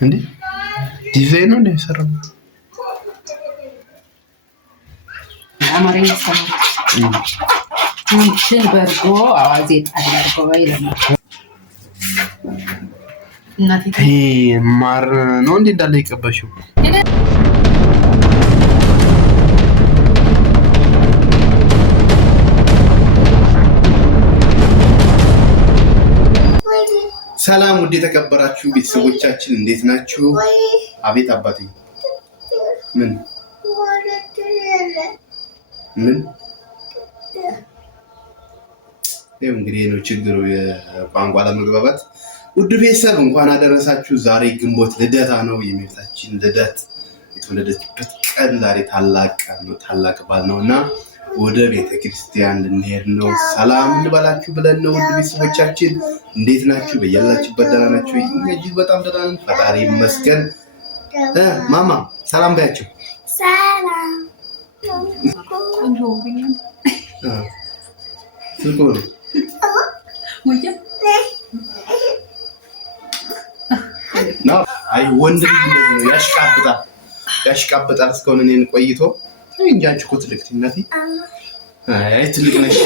እንዴ ዲዛይን ነው እንደሰራው አማርኛ ሰማሁ እንትን በርጎ አዋዜ ታደርጎ ይለናል እናቴ ማር ነው እንዴ እንዳለ ይቀበሽው ሰላም ውድ የተከበራችሁ ቤተሰቦቻችን እንዴት ናችሁ? አቤት አባቴ ምን ይሄ እንግዲህ ነው ችግሩ የቋንቋ ለመግባባት። ውድ ቤተሰብ እንኳን አደረሳችሁ። ዛሬ ግንቦት ልደታ ነው። የእመቤታችን ልደት የተወለደችበት ቀን ዛሬ ታላቅ ቀን ነው፣ ታላቅ በዓል ነውና ወደ ቤተክርስቲያን ልንሄድ ነው። ሰላም እንበላችሁ ብለን ነው። ውድ ቤተሰቦቻችን እንዴት ናችሁ? በያላችሁበት ደህና ናችሁ? እጅግ በጣም ደህና ነን፣ ፈጣሪ ይመስገን። ማማ ሰላም ባያችሁ። ሰላም ስልኩ ነው አይ ወንድ ልጅ ነው ያሽቃብጣል እስካሁን እኔን ቆይቶ እንጂ አንቺ እኮ ትልቅ እናቴ አይ ትልቅ ነሽ።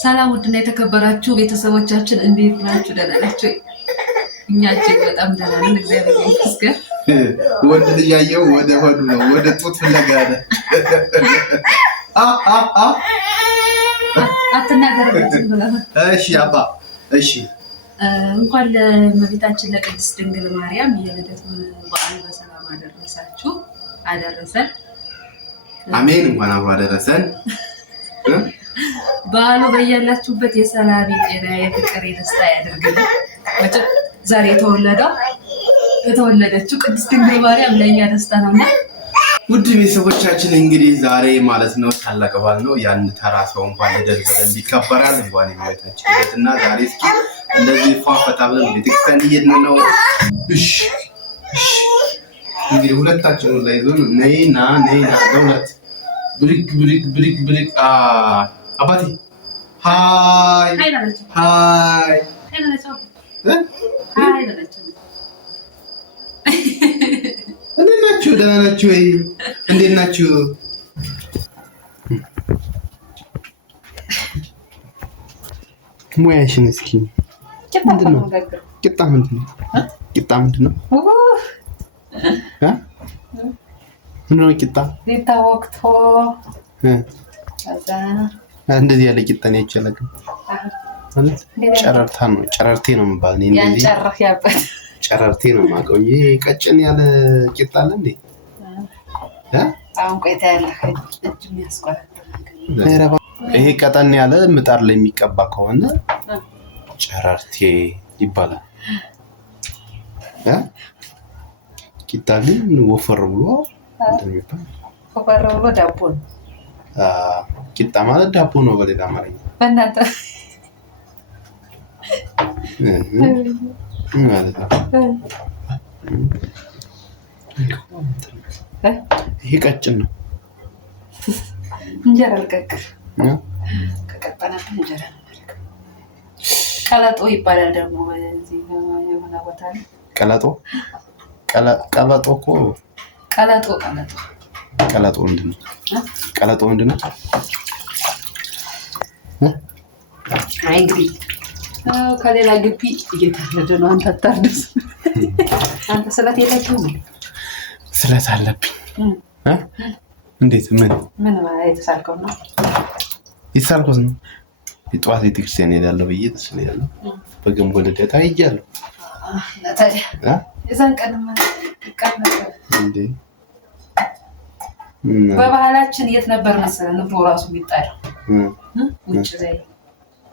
ሰላም ውድና የተከበራችሁ ቤተሰቦቻችን እንዴት ናችሁ? ደህና ናችሁ? እኛ እጅግ በጣም ደህና ነን፣ እግዚአብሔር ይመስገን። ወንድ ልጅ ያየው ወደ ሆዱ ነው፣ ወደ ጡት ፍለጋ አለ። አትናገርበትም ብለህ እሺ አባ እሺ። እንኳን ለእመቤታችን ለቅድስት ድንግል ማርያም የልደት በዓል በሰላም አደረሳችሁ አደረሰን። አሜን። እንኳን አብሮ አደረሰን። በዓሉ በያላችሁበት የሰላም የጤና የፍቅር የደስታ ያደርግልን። ዛሬ የተወለደችው ቅድስት ድንግል ማርያም ለእኛ ደስታ ነውና ውድ ቤተሰቦቻችን እንግዲህ ዛሬ ማለት ነው ታላቅ በዓል ነው። ያን ተራ ሰው እንኳን ልደት በደንብ ይከበራል። እንኳን የእመቤታችን ልደትና ዛሬ እስኪ እንደዚህ ፏፈታ ብለን ቤተክርስቲያን እየሄድን ነው። እሺ እንግዲህ ሁለታችን ላይ ዞን ነይና ለሁለት ብሪክ አባቴ ሃይ እንዴት ናችሁ? ደህና ናችሁ ወይ? እንዴት ናችሁ? ሙያሽን እስኪ ምንድን ነው? ቂጣ ምንድን ነው? ምንድን ነው ቂጣ? ወቅቶ እንደዚህ ያለ ቂጣ ነው ይቻላል ማለት ጨረርታ ነው። ጨረርቴ ነው የሚባል ነው። እንደዚህ ጨረርቴ ነው የማውቀው። ይሄ ቀጭን ያለ ቂጣ አለ እንዴ? አሁን ቆይታ ያለ እጅ የሚያስቆረጥ ይሄ ቀጠን ያለ ምጣድ ላይ የሚቀባ ከሆነ ጨረርቴ ይባላል። ቂጣ ግን ወፈር ብሎ ዳቦ ነው። ቂጣ ማለት ዳቦ ነው በሌላ አማርኛ። በእናንተ ማለት ነው። ይሄ ቀጭን ነው። እንጀራ ልቀቅር ከቀጠናት እንጀራ ነው። ቀለጦ ይባላል ደግሞ በዚህ የሆነ ቦታ ላይ ቀለጦ እኮ ቀለጦ ምንድን ነው? ቀለጦ ምንድን ነው? አይ እንግዲህ ከሌላ ግቢ እየታረደ ነው። አንተ አታርድስ። አንተ ስለት የለችም? ስለት አለብኝ። እንዴት? ምን የተሳልከው ነው? የተሳልኩት ነው። የጠዋት ቤተክርስቲያን ሄዳለሁ ብዬ ተስለ ያለው በገንቦ ልደታ ሄጃለሁ። ታዲያ የዛን ቀንማ ይቀመጣል እንዴ? በባህላችን የት ነበር መሰለህ ንፍሮ ራሱ የሚጣለው?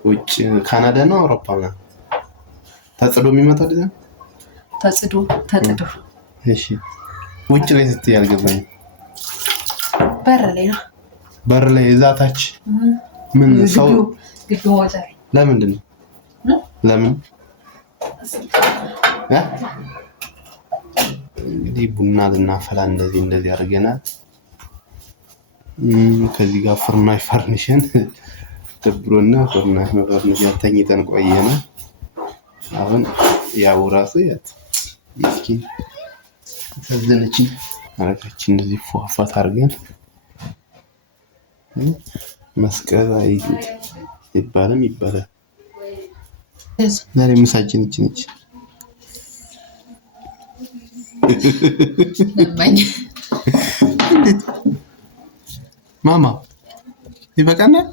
ውጭ ካናዳ ነው አውሮፓ ነው ተጽዶ የሚመጣው ዲዛይን ተጽዶ እሺ ውጭ ላይ ስትይ አልገባኝ። በር ላይ እዛታች ምን ሰው ግድ ወጣ ለምንድን ነው ለምን እንግዲህ ቡና ልናፈላ እንደዚህ አድርገናል። ከዚህ ጋር ፍርናሽ ፈርንሽን ደብሮና ፍርናሽ መፈርንሽን ተኝተን ቆየና አሁን ያው ራሱ ያት ምስኪን ተዘነች አረጋችን እንደዚህ ፏፏት አድርገን መስቀል አይዙት ይባላል። ዛሬ ምሳችን ነች። ማማ ይበቃናል።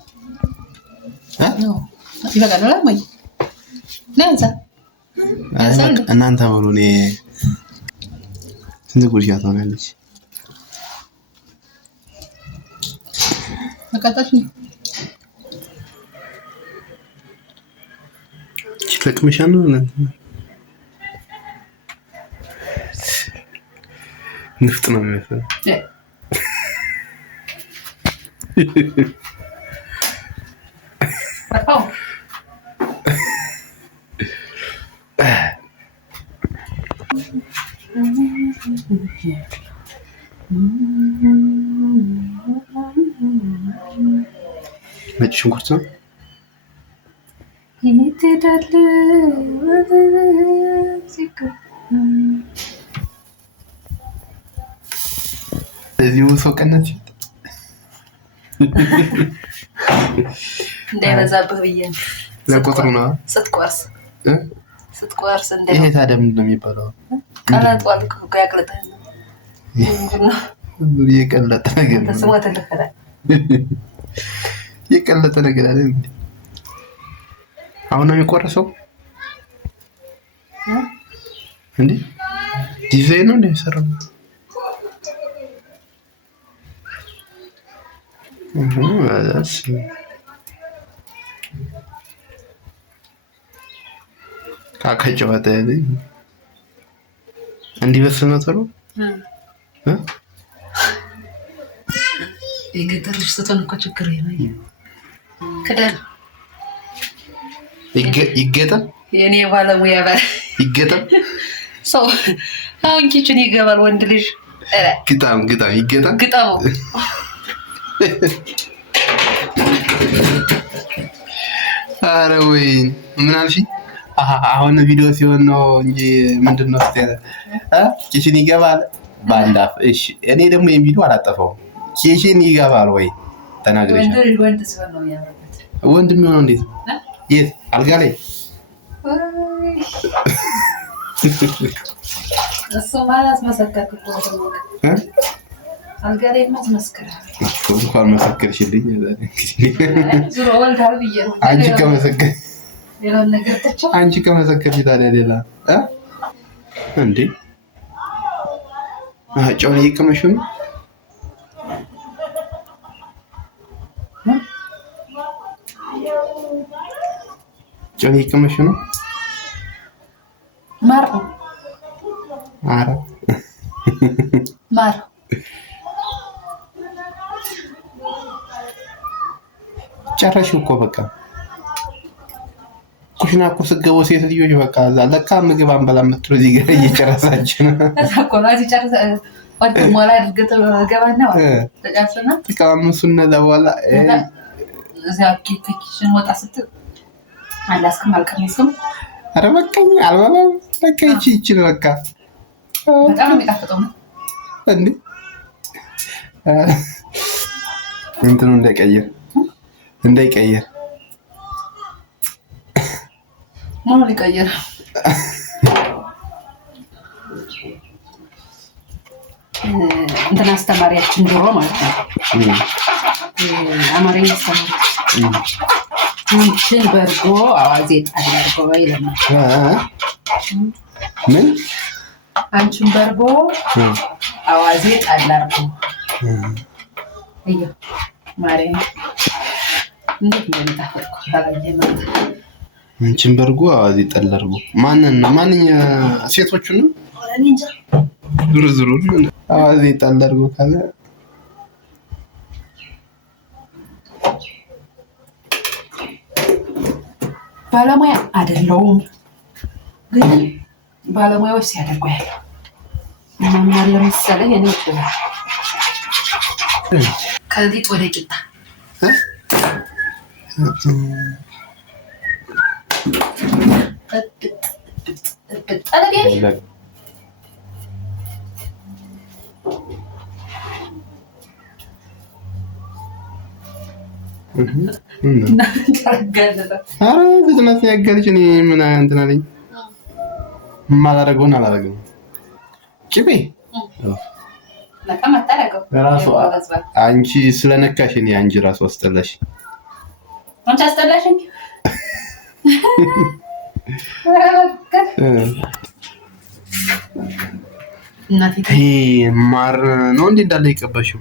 እናንተ በሉ እኔ ስንት ጉርሻ ትሆናለች? ለቅመሻ ነው ንፍጥ ነው የሚመስለው። ነጭ ሽንኩርት ነው። እዚሁ ሰው ቀነች እንዳይበዛብህ ብዬ ለቁጥሩ ነው። ስትቆርስ ይሄ ታዲያ ምንድን ነው የሚባለው? ቀለጧል እኮ ያቅልጥህ ነው። የቀለጠ ነገር ነው። የቀለጠ ነገር አለ። አሁን ነው የሚቆረሰው እንዴ? ዲዛይን ነው እንደሚሰራው ካከጨዋታ ያለኝ እንዲበስል ነው ተብሎ የገጠር ልጅ ስትሆን እኮ ችግር የለም። ክደን ይገጠም የኔ ባለሙያ ይገጠም ሰው አሁን ኪችን ይገባል ወንድ ልጅ ግጣም ይገጠም ግጣሙ ኧረ ወይ ምን አልሽኝ? አሁን ቪዲዮ ሲሆን ነው እንጂ ምንድነው ኪችን ይገባል ባንዳፍ። እሺ እኔ ደግሞ ይሄን ቪዲዮ አላጠፋውም። ኪችን ይገባል ወይ ተናግረሽ ወንድ ሲሆን ነው ያረጋት። ወንድ የሚሆነው እንዴት? የት አልጋ ላይ እሱ ማለት መሰከርክ እኮ አልጋ ላይ ማስመስከር እንኳን መሰከርሽልኝ። ዙሮ ወልዳል ብዬ ነው አንቺ ከመሰከር ሌላ ነገር ተቻ አንቺ ከመሰከርሽ ታዲያ ሌላ እንዴ? ጨውን እየቀመሽ ነው? ጨውን እየቀመሽ ነው? ማር ነው ማር ጨረሽ እኮ በቃ ኩሽና እኮ ስትገቡ ሴት ልጆች በቃ ለካ ምግብ አንበላ የምትለው እዚህ ጋር እየጨረሳች ነው እኮ ነው። እዚህ ጨርሰ ወደ ሞላ አድርገህ ገባና ተጫርሰና ተቃምሱና ለበኋላ እዚያ ኪችን ወጣ ስትል አላስከም አልቀመስም። ኧረ በቃኝ አልበላም በቃ ይቺ በቃ በጣም የሚጣፍጠው ነው እንዴ? እንትኑ እንዳይቀየር ምን ሊቀየር እንትን አስተማሪያችን ድሮ ማለት ነው አማርኛ አስተማሪ አንቺን በርጎ አዋዜ ጣል አድርጎ ይለናል። ምን አንቺን በርጎ አዋዜ ጣል አድርጎ እዮ ማርያም እንዴት እንደሚጣፍጥ ታላየ ማለት አንቺን በርጎ አዋዜ ጣል አድርጎ ማንኛ ሴቶቹን ነው እንጃ ዙሩ አዋዜ ጣል አድርጎ ካለ ባለሙያ አይደለሁም፣ ግን ባለሙያዎች ሲያደርጉ ያለው ማማር ለምሳሌ እኔ ከዚህ ወደ ቂጣ ፍጥነት ያገልጭ እኔ ምን እንትን አለኝ የማላደርገውን አላደርግም። ቅቤ ራሱ አንቺ ስለነካሽ እኔ አንቺ ራሱ አስጠላሽ። አንቺ አስጠላሽኝ። እናቴ ማር ነው እንዴ እንዳለ የቀባሽው?